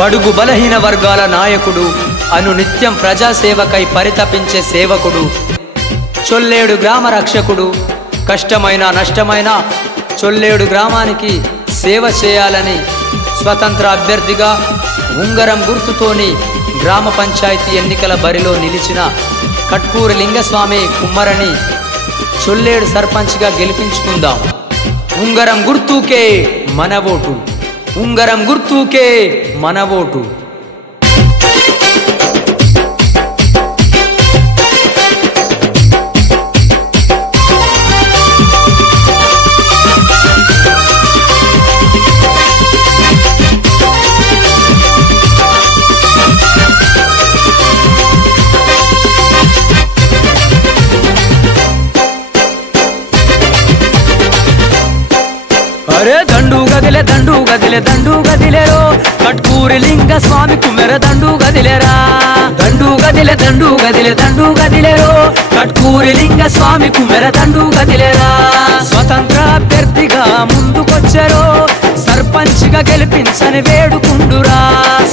బడుగు బలహీన వర్గాల నాయకుడు అను నిత్యం ప్రజాసేవకై పరితపించే సేవకుడు, చొల్లేడు గ్రామ రక్షకుడు. కష్టమైన నష్టమైన చొల్లేడు గ్రామానికి సేవ చేయాలని స్వతంత్ర అభ్యర్థిగా ఉంగరం గుర్తుతోని గ్రామ పంచాయతీ ఎన్నికల బరిలో నిలిచిన కట్కూరి లింగస్వామి కుమ్మరని చొల్లేడు సర్పంచ్గా గెలిపించుకుందాం. ఉంగరం గుర్తుకే మన ఓటు, ఉంగరం గుర్తుకే మన ఓటు. అరే దండు గదిలే దండు గదిలే దండు గదిలేరో కట్కూరి లింగస్వామి కుమ్మెర దండు గదిలేరా. దండు గదిలే దండు గదిలే దండు గదిలేరో కట్కూరి లింగస్వామి కుమ్మెర దండు గదిలేరా. స్వతంత్ర అభ్యర్థిగా ముందుకొచ్చారో సర్పంచ్గా గెలిపించని వేడుకుండురా.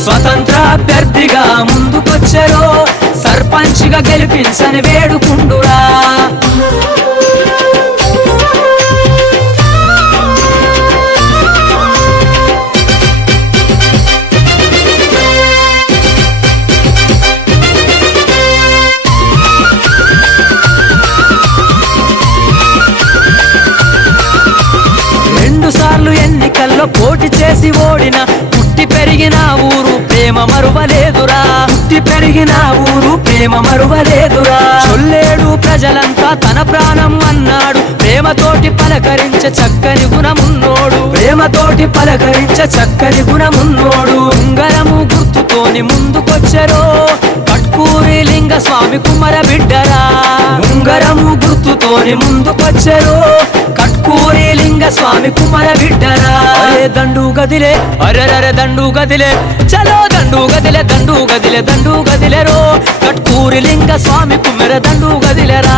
స్వతంత్ర అభ్యర్థిగా ముందుకొచ్చారో సర్పంచ్గా గెలిపించని వేడుకుండురా. సార్లు ఎన్నికల్లో పోటీ చేసి ఓడిన పుట్టి పెరిగిన ఊరు ప్రేమ మరువలేదురా. పుట్టి పెరిగిన ఊరు ప్రేమ మరువలేదురా. చొల్లేడు ప్రజలంతా తన ప్రాణం అన్నాడు, ప్రేమతోటి పలకరించే చక్కని గుణమున్నోడు. ప్రేమతోటి పలకరించే చక్కని గుణమున్నోడు. ఉంగరము గుర్తుతోని ముందుకొచ్చరో కట్కూరి లింగస్వామి కుమ్మర బిడ్డరా. ఉంగరము గుర్తుతోని ముందుకొచ్చరో కట్కూరి లింగస్వామి కుమ్మర బిడ్డరా. అరే దండు గదిలే అరెరరే దండు గదిలే చలో దండు గదిలే దండు గదిలే దండు గదిలేరో కట్కూరి లింగస్వామి కుమ్మర దండు గదిలేరా.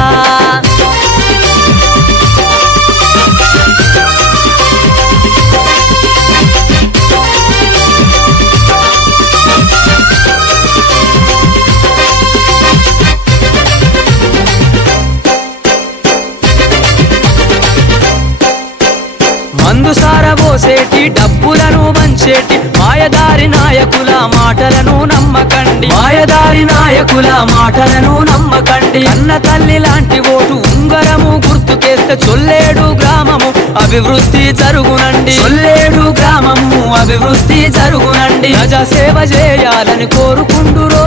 మందు సారబోసేటి డబ్బులను వంచేటి మాయదారి నాయకుల మాటలను నమ్మకండి. మాయదారి నాయకుల మాటలను నమ్మకండి. అన్న తల్లి లాంటి ఓటు ఉంగరము గుర్తుకేస్తే చొల్లేడు గ్రామము అభివృద్ధి జరుగునండి. చొల్లేడు గ్రామము అభివృద్ధి జరుగునండి. ప్రజాసేవ చేయాలని కోరుకుండురో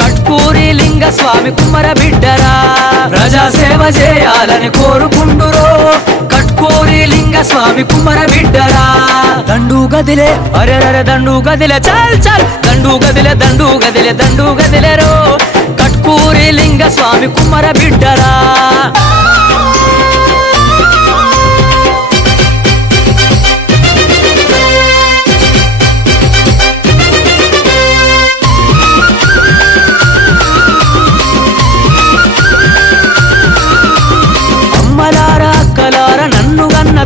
కట్కూరి లింగస్వామి కుమ్మర బిడ్డరా. ప్రజాసేవ చేయాలని కోరుకుండురో కట్కూరి లింగస్వామి కుమ్మర బిడ్డరా. దండు గదిలే అరెరరే దండు గదిలే చల్ చల్ దండు గదిలే దండు గదిలే దండు గదిలేరో కట్కూరి లింగస్వామి కుమ్మర బిడ్డరా.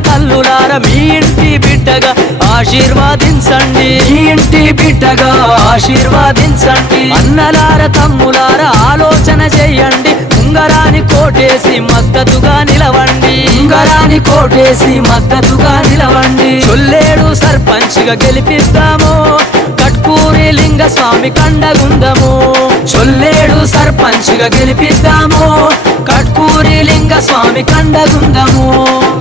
తల్లులార మీ ఇంటి బిడ్డగా ఆశీర్వాదించండి. మీ ఇంటి బిడ్డగా ఆశీర్వాదించండి. అన్నలార తమ్ములార ఆలోచన చేయండి. ఉంగరాని కోటేసి మద్దతుగా నిలవండి. ఉంగరాని కోటేసి మద్దతుగా నిలవండి. చొల్లేడు సర్పంచ్గా గెలిపిద్దాము కట్కూరి లింగస్వామి కండగుందము. చొల్లేడు సర్పంచ్గా గెలిపిద్దాము కట్కూరి లింగస్వామి కండగుందము.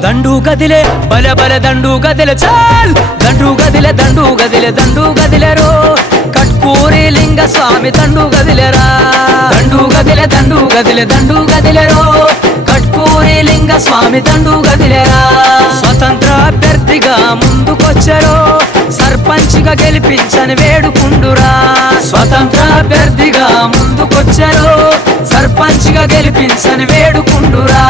దండు గదిలే బల బల దండు గదిలే చాల్ దండు గదిలే దండు గదిలే దండు గదిలేరో కట్కూరి లింగస్వామి దండు గదిలేరా. దండు గదిలే దండు గదిలే దండు గదిలేరో కట్కూరి లింగస్వామి దండు గదిలేరా. స్వతంత్ర అభ్యర్థిగా ముందుకొచ్చరో సర్పంచ్గా గెలిపించని వేడుకుండురా. స్వతంత్ర అభ్యర్థిగా ముందుకొచ్చరో సర్పంచ్గా గెలిపించని వేడుకుండురా.